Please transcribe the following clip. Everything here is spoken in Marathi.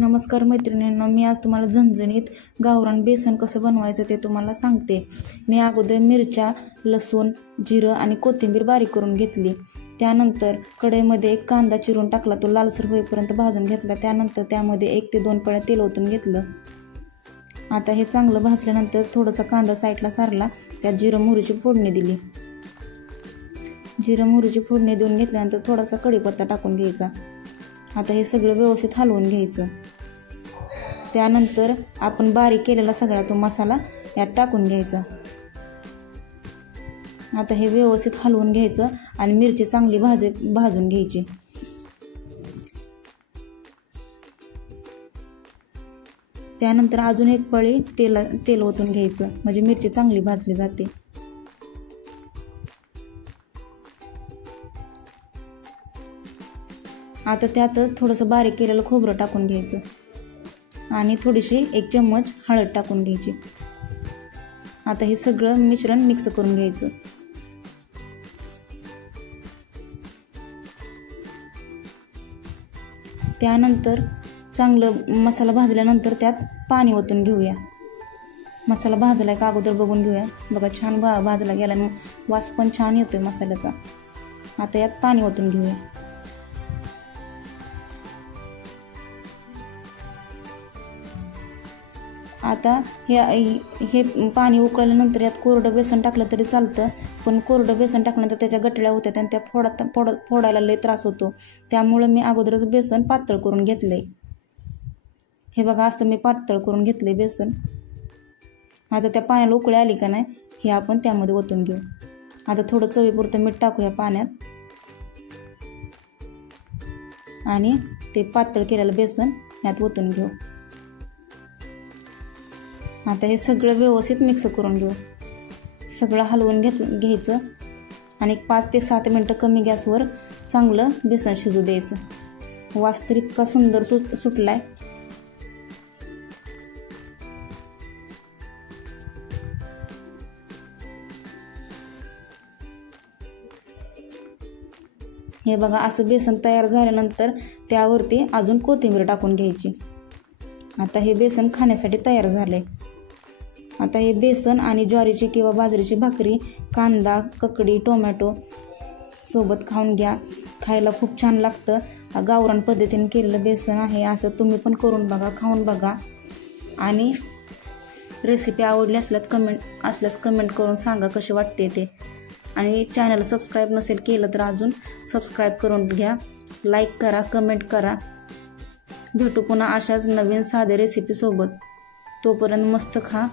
नमस्कार मैत्रिणींनो, मी आज तुम्हाला झणझणीत गावरान बेसन कसं बनवायचं ते तुम्हाला सांगते। मी अगोदर मिरच्या, लसूण, जिरं आणि कोथिंबीर बारीक करून घेतली। त्यानंतर कढईमध्ये एक कांदा चिरून टाकला, तो लालसर होईपर्यंत भाजून घेतला। त्यानंतर त्यामध्ये 1 ते 2 पळ्या तेल ओतून घेतलं। आता हे चांगलं भाजल्यानंतर थोडासा कांदा साईडला सारला, त्यात जिरं मोहरीची फोडणी दिली। जिरं मोहरीची फोडणी देऊन घेतल्यानंतर थोडासा कढीपत्ता टाकून घ्यायचा। आता हे सगळं व्यवस्थित हलवून घ्यायचं। त्यानंतर आपण बारीक केलेला सगळा तो मसाला यात टाकून घ्यायचा। आता हे व्यवस्थित हलवून घ्यायचं आणि मिरची चांगली भाजून घ्यायची। त्यानंतर अजून एक पळी तेल ओतून घ्यायचं, म्हणजे मिरची चांगली भाजली जाते। आता त्यातच थोडंसं बारीक केलेलं खोबरं टाकून घ्यायचं आणि थोडीशी 1 चम्मच हळद टाकून घ्यायची। आता हे सगळं मिश्रण मिक्स करून घ्यायचं। त्यानंतर चांगलं मसाला भाजल्यानंतर त्यात पाणी ओतून घेऊया। मसाला भाजलाय का अगोदर बघून घेऊया। बघा, छान भाजला गेला आणि वास पण छान येतोय मसाल्याचा। आता यात पाणी ओतून घेऊया। आता हे पाणी उकळल्यानंतर यात कोरडं बेसन टाकलं तरी चालतं, पण कोरडं बेसन टाकल्यानंतर त्याच्या गठळ्या होत्यात आणि त्या फोडायला लय त्रास होतो। त्यामुळे मी अगोदरच बेसन पातळ करून घेतलंय। हे बघा, असं मी पातळ करून घेतलंय बेसन। आता त्या पाण्याला उकळी आली का नाही, हे आपण त्यामध्ये ओतून घेऊ। आता थोडं चवीपुरतं मीठ टाकूया पाण्यात आणि ते पातळ केलेलं बेसन यात ओतून घेऊ। आता हे सगळं व्यवस्थित मिक्स करून घेऊ। सगळं हलवून घ्यायचं आणि 5 ते 7 मिनटं कमी गॅसवर चांगलं बेसन शिजू द्यायचं। वास तर इतका सुंदर सुटलाय। हे बघा, असं बेसन तयार झाल्यानंतर त्यावरती अजून कोथिंबीर टाकून घ्यायची। आता हे बेसन खाण्यासाठी तयार झालंय। आता हे बेसन आणि ज्वारीची किंवा बाजरीची भाकरी, कांदा, ककडी, टोमॅटो सोबत खाऊन घ्या। खायला खूप छान लागतं। गावरान पद्धतीने केलेलं बेसन आहे। असं तुम्ही पण करून बघा, खाऊन बघा आणि रेसिपी आवडली असल्यास कमेंट करून सांगा कशी वाटते ते। आणि चॅनल सबस्क्राईब नसेल केलं तर अजून सबस्क्राईब करून घ्या। लाईक करा, कमेंट करा। भेटू पुन्हा अशाच नवीन साध्या रेसिपीसोबत। तोपर्यंत मस्त खा